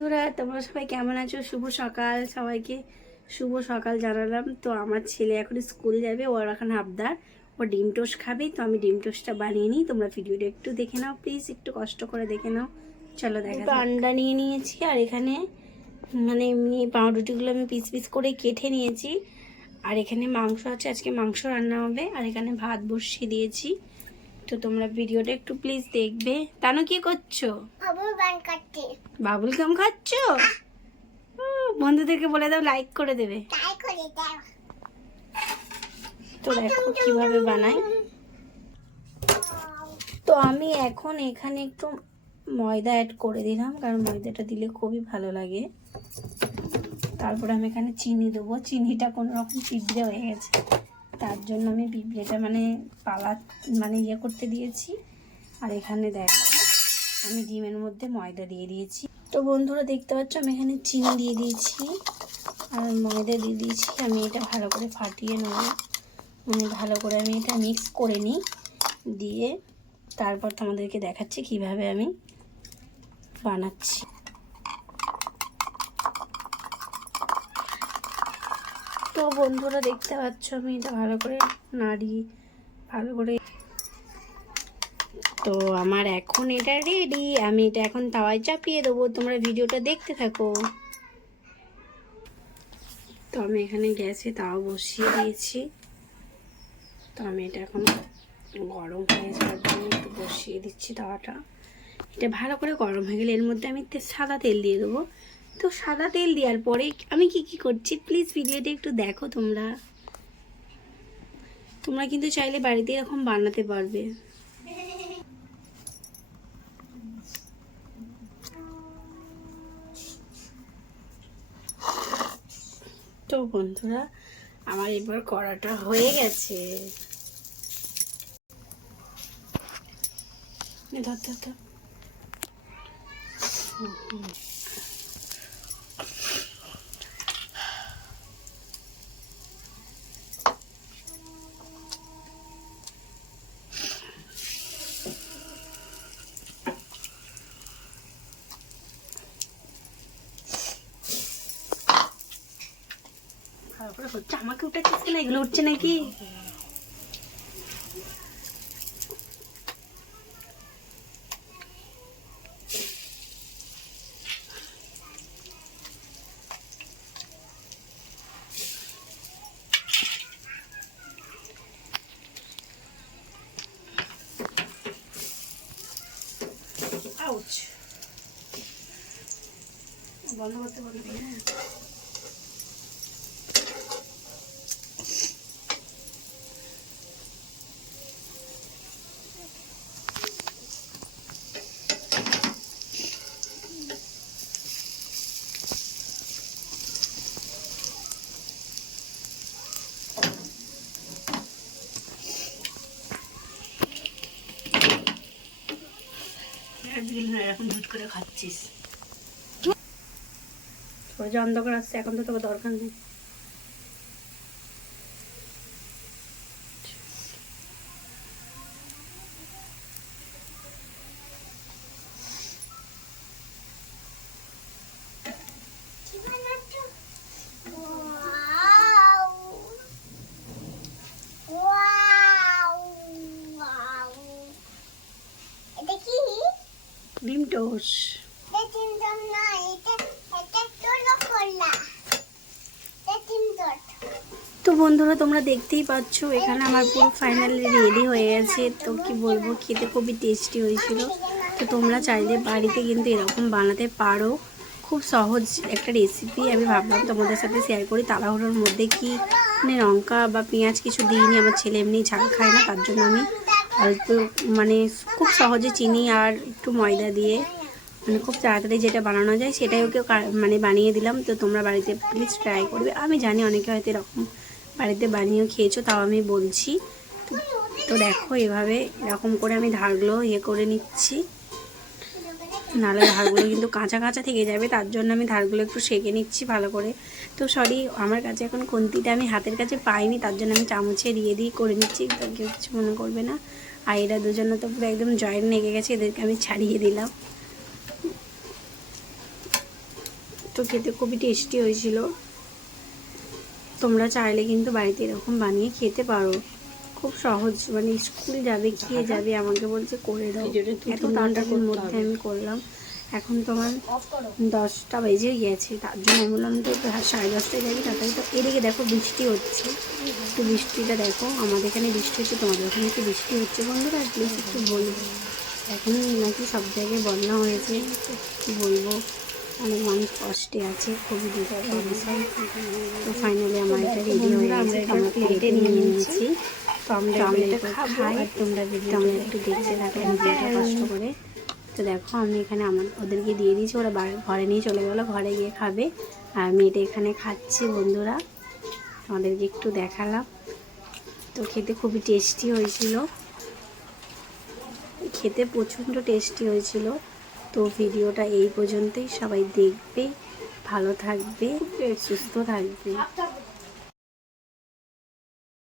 বন্ধুরা, তোমরা সবাই কেমন আছো? শুভ সকাল সবাইকে। শুভ সকাল জানালাম। তো আমার ছেলে এখন স্কুল যাবে, ওর এখন হাফদার ও ডিম টোস্ট খাবে, তো আমি ডিম টোস্টটা বানিয়ে নিই। তোমরা ভিডিওটা একটু দেখে নাও প্লিজ একটু কষ্ট করে দেখে নাও। চলো দেখা। আন্ডা নিয়ে নিয়েছি, আর এখানে মানে এমনি পাউরুটিগুলো আমি পিস পিস করে কেটে নিয়েছি। আর এখানে মাংস আছে, আজকে মাংস রান্না হবে। আর এখানে ভাত বসিয়ে দিয়েছি। তো তোমরা ভিডিওটা একটু প্লিজ দেখবে। তানো কি করছ? বাবুল কাম খাচ্ছ। বন্ধুদেরকে বলে দাও লাইক করে দেবে। তাই করে দাও। তো দেখো কীভাবে বানাই তো আমি এখন এখানে একটু ময়দা অ্যাড করে দিলাম কারণ ময়দাটা দিলে খুবই ভালো লাগে। তারপরে আমি এখানে চিনি দেবো। চিনিটা কোনো রকম পিঁপড়ে হয়ে গেছে। তার জন্য আমি পিঁপড়েটা মানে পালা মানে ইয়ে করতে দিয়েছি। আর এখানে দেখো, আমি ডিমের মধ্যে ময়দা দিয়ে দিয়েছি। তো বন্ধুরা, দেখতে পাচ্ছ, আমি এখানে চিনি দিয়ে দিয়েছি। আর ময়দা দিয়ে দিয়েছি, আমি এটা ভালো করে ফাটিয়ে নেব। মানে ভালো করে আমি এটা মিক্স করে নিই, দিয়ে তারপর তোমাদেরকে দেখাচ্ছি কীভাবে আমি বানাচ্ছি। তো বন্ধুরা দেখতে পাচ্ছ আমি এটা ভালো করে নাড়ি, ভালো করে। তো আমার এখন এটা রেডি আমি এটা এখন তাওয়ায় চাপিয়ে দেবো, তোমরা ভিডিওটা দেখতে থাকো। তো আমি এখানে গ্যাসে তাও বসিয়ে দিয়েছি। তো আমি এটা এখন গরম হয়ে যাওয়ার জন্য একটু বসিয়ে দিচ্ছি তাওয়াটা। এটা ভালো করে গরম হয়ে গেলে এর মধ্যে আমি সাদা তেল দিয়ে দেবো। তো সাদা তেল দেওয়ার পরে আমি কি কি করছি? প্লিজ ভিডিওটা একটু দেখো তোমরা। তোমরা কিন্তু চাইলে বাড়িতে এরকম বানাতে পারবে। তো বন্ধুরা, আমার এবার কড়াটা হয়ে গেছে। ধর ধর ধর। হুম, হুম। ভালো করে হচ্ছে আমাকে উঠাচ্ছিস না এগুলো উঠছে নাকি আউচ বন্ধ করতে বলবি হ্যাঁ একদিন এরকম ঝুট করে খাচ্ছিস। সূর্য অন্ধকার আসছে এখন তো তোকে দরকার নেই কি বানাচ্ছ ওয়াও ওয়াও ওয়াও এটা কি ডিম টোস এটা চিমটম না এটা এটা চলো করলা এটা চিমটট তো বন্ধুরা তোমরা দেখতেই পাচ্ছ এখানে আমার পুরো ফাইনালি রেডি হয়ে গেছে। তো কি বলব খেতে খুবই টেস্টি হয়েছিল। তো তোমরা চাইলে বাড়িতে কিন্তু এরকম বানাতে পারো। খুব সহজ একটা রেসিপি আমি ভাবলাম তোমাদের সাথে শেয়ার করি। তাড়াহুড়োর মধ্যে কি মানে লঙ্কা বা পেঁয়াজ কিছু দিইনি আমার ছেলে এমনি ঝাল খায় না তার জন্য আমি অল্প মানে খুব সহজে চিনি আর একটু ময়দা দিয়ে মানে খুব তাড়াতাড়ি যেটা বানানো যায় সেটাই ওকে মানে বানিয়ে দিলাম। তো তোমরা বাড়িতে প্লিজ ট্রাই করবে। আমি জানি অনেকে হয়তো এরকম বাড়িতে বানিয়েও খেয়েছো, তাও আমি বলছি। তো- তো দেখো এভাবে এরকম করে আমি ধারগুলো ইয়ে করে নিচ্ছি। নাহলে ধারগুলো কিন্তু কাঁচা কাঁচা থেকে যাবে, তার জন্য আমি ধারগুলো একটু সেঁকে নিচ্ছি ভালো করে। তো সরি আমার কাছে এখন খুন্তিটা আমি হাতের কাছে পাইনি, তার জন্য আমি চামচে দিয়ে দিয়ে করে নিচ্ছি। তো কেউ কিছু মনে করবে না। আর এরা দুজন তো পুরো একদম জয়েন্ট লেগে গেছে এদেরকে আমি ছাড়িয়ে দিলাম। তো খেতে খুবই টেস্টি হয়েছিল। তোমরা চাইলে কিন্তু বাড়িতে এরকম বানিয়ে খেতে পারো। খুব সহজ মানে স্কুল যাবে খেয়ে যাবে আমাকে বলছে করে দাও। এত তাড়াতাড়ির মধ্যে আমি করলাম। এখন তোমার দশটা বেজে গেছে তার জন্য আমি বললাম তো সাড়ে দশটায় যাবি তাড়াতাড়ি। তো এদিকে দেখো বৃষ্টি হচ্ছে। একটু বৃষ্টিটা দেখো আমাদের এখানে বৃষ্টি হচ্ছে তোমাদের ওখানে একটু বৃষ্টি হচ্ছে। বন্ধুরা প্লিজ একটু বলব। এখন নাকি সব জায়গায় বন্যা হয়েছে কী বলব? অনেক মানুষ কষ্টে আছে খুবই তো ফাইনালি আমার এটা রেডি হয়ে গেছে আমরা প্লেটে নিয়ে নিয়েছি। তো আমরা আমরা খাই তোমরা আমরা একটু দেখতে থাকো কষ্ট করে। তো দেখো, আমি এখানে আমার, ওদেরকে দিয়ে দিয়েছি, ওরা ঘরে নিয়ে চলে গেলো, ঘরে গিয়ে খাবে। আর আমি এটা এখানে খাচ্ছি, বন্ধুরা। আমাদেরকে একটু দেখালাম। তো খেতে খুবই টেস্টি হয়েছিল। খেতে প্রচণ্ড টেস্টি হয়েছিল। তো ভিডিওটা এই পর্যন্তই। সবাই দেখবে, ভালো থাকবে, সুস্থ থাকবে।